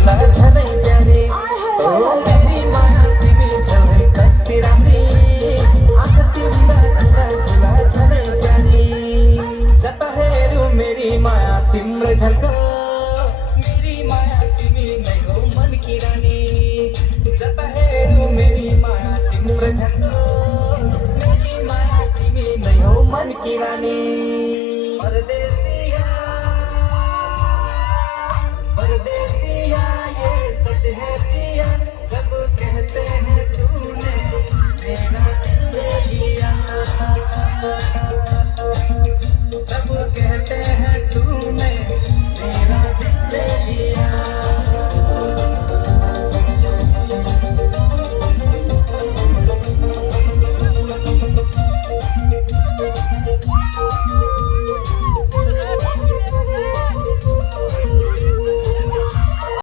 झुला झनै प्यारी ओ मेरी माया तिमी झनै कति राम्री आँख तिम्रा कुरा झुला झनै प्यारी जता हेरौँ मेरी माया तिम्रो झल्क मेरी माया तिमी नै हौ मनकी रानी जता हेरौँ मेरी माया तिम्रो झल्क मेरी माया तिमी नै हौ मनकी रानी